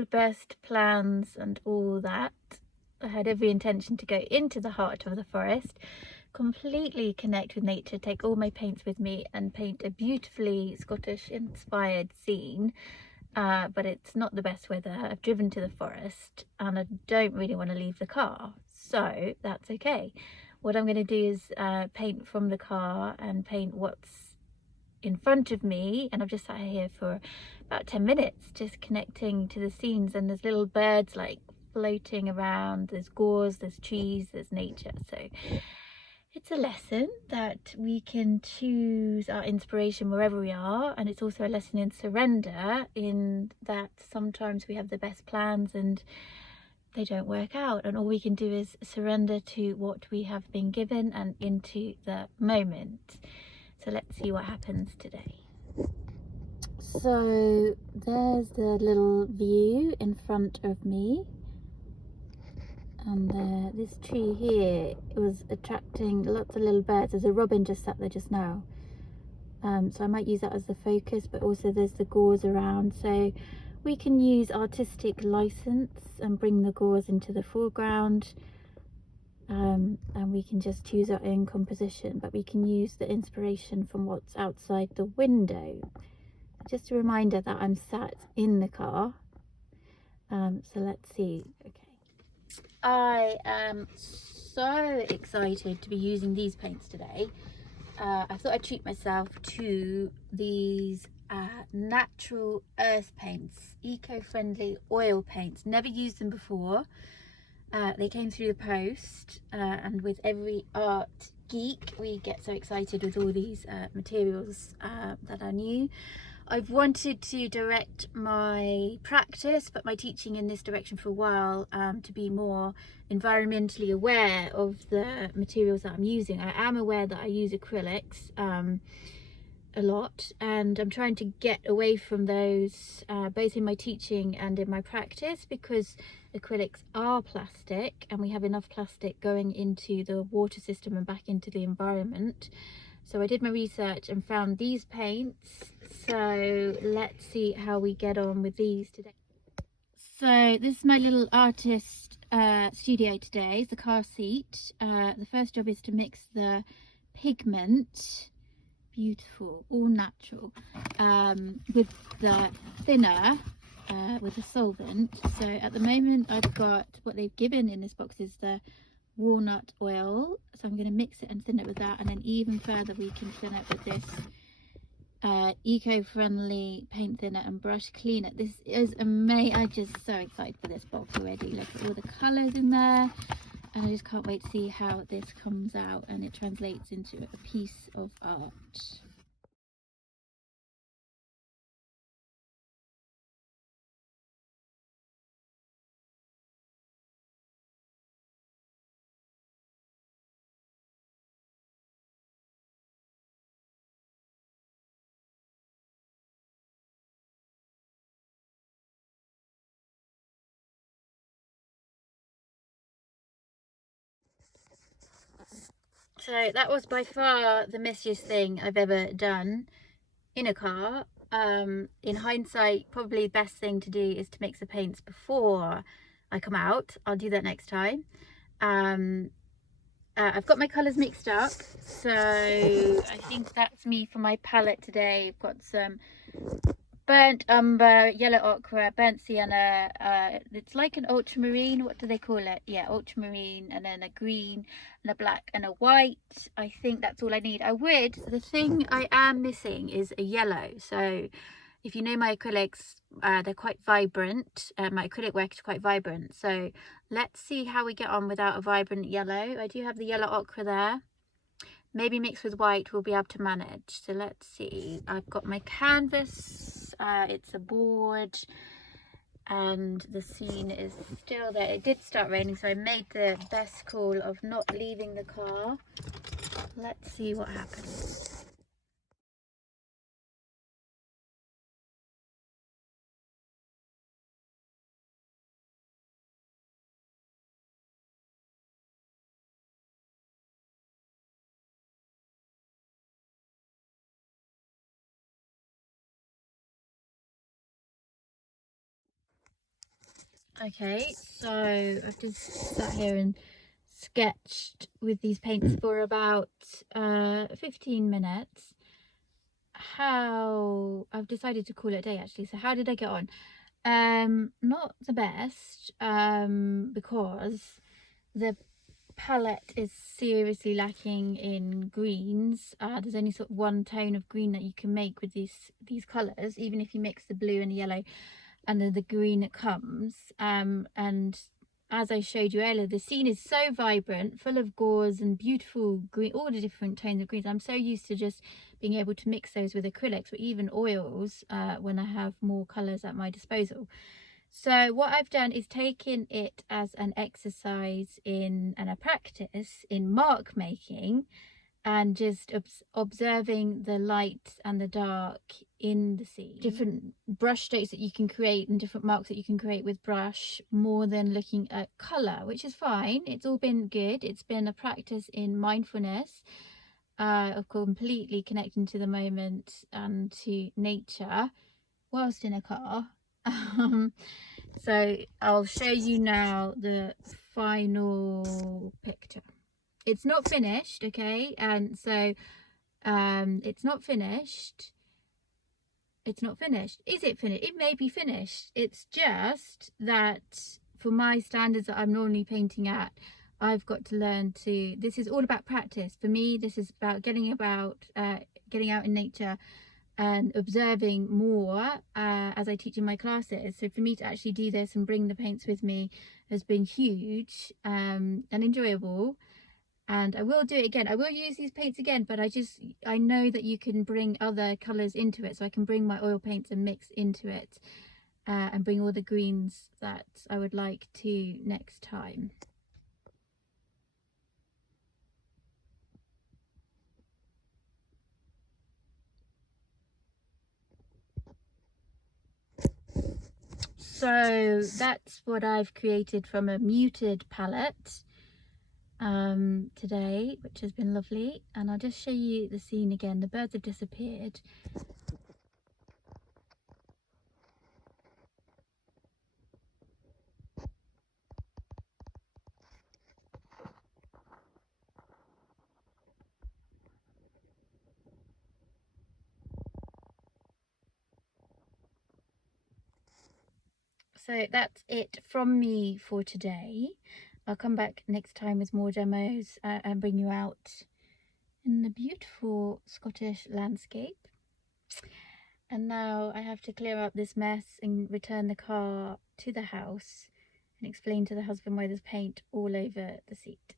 all best plans and all that. I had every intention to go into the heart of the forest, completely connect with nature, take all my paints with me and paint a beautifully Scottish inspired scene. But it's not the best weather. I've driven to the forest and I don't really want to leave the car, so that's okay. What I'm going to do is paint from the car and paint what's in front of me, and I've just sat here for about 10 minutes just connecting to the scenes, and there's little birds like floating around, there's gorse, there's trees, there's nature. So it's a lesson that we can choose our inspiration wherever we are, and it's also a lesson in surrender, in that sometimes we have the best plans and they don't work out, and all we can do is surrender to what we have been given and into the moment. So let's see what happens today. So there's the little view in front of me, and this tree here, it was attracting lots of little birds. There's a robin just sat there just now, so I might use that as the focus, but also there's the gorse around, so we can use artistic license and bring the gorse into the foreground, and we can just choose our own composition, but we can use the inspiration from what's outside the window. Just a reminder that I'm sat in the car, so let's see. Okay, I am so excited to be using these paints today. I thought I'd treat myself to these natural earth paints, eco-friendly oil paints. Never used them before. They came through the post, and with every art geek we get so excited with all these materials that are new. I've wanted to direct my practice, but my teaching in this direction for a while, to be more environmentally aware of the materials that I'm using. I am aware that I use acrylics a lot, and I'm trying to get away from those, both in my teaching and in my practice, because acrylics are plastic and we have enough plastic going into the water system and back into the environment. So I did my research and found these paints, so let's see how we get on with these today. So this is my little artist studio today. It's the car seat. The first job is to mix the pigment, beautiful, all natural, with the thinner, with the solvent. So at the moment I've got, what they've given in this box is the walnut oil, so I'm going to mix it and thin it with that, and then even further we can thin it with this eco-friendly paint thinner and brush cleaner. This is amazing. I'm just so excited for this box already. Look at all the colours in there, and I just can't wait to see how this comes out and it translates into a piece of art. So that was by far the messiest thing I've ever done in a car. In hindsight, probably the best thing to do is to mix the paints before I come out. I'll do that next time. I've got my colours mixed up, so I think that's me for my palette today. I've got some burnt umber, yellow ochre, burnt sienna, it's like an ultramarine, what do they call it? Yeah, ultramarine, and then a green and a black and a white. I think that's all I need. The thing I am missing is a yellow. So if you know my acrylics, they're quite vibrant. My acrylic work is quite vibrant, so let's see how we get on without a vibrant yellow. I do have the yellow ochre there. Maybe mixed with white we'll be able to manage. So let's see. I've got my canvas, it's a board, and the scene is still there. It did start raining, so I made the best call of not leaving the car. Let's see what happens. Okay, so I've just sat here and sketched with these paints for about 15 minutes. I've decided to call it a day actually. So how did I get on? Not the best, because the palette is seriously lacking in greens. There's only sort of one tone of green that you can make with these colors, even if you mix the blue and the yellow and then the green that comes. And as I showed you earlier, the scene is so vibrant, full of gauze and beautiful green, all the different tones of greens. I'm so used to just being able to mix those with acrylics or even oils when I have more colors at my disposal. So what I've done is taken it as an exercise and a practice in mark making, and just observing the light and the dark in the scene. Different brush strokes that you can create and different marks that you can create with brush, more than looking at colour, which is fine. It's all been good. It's been a practice in mindfulness, of completely connecting to the moment and to nature whilst in a car. So I'll show you now the final picture. It's not finished, okay? And so it's not finished. Is it finished? It may be finished. It's just that for my standards that I'm normally painting at, I've got to learn to, this is all about practice. For me, this is about getting out in nature and observing more as I teach in my classes. So for me to actually do this and bring the paints with me has been huge and enjoyable. And I will do it again. I will use these paints again, but I know that you can bring other colours into it. So I can bring my oil paints and mix into it and bring all the greens that I would like to next time. So that's what I've created from a muted palette today, which has been lovely. And I'll just show you the scene again. The birds have disappeared. So that's it from me for today. I'll come back next time with more demos and bring you out in the beautiful Scottish landscape. And now I have to clear up this mess and return the car to the house and explain to the husband why there's paint all over the seat.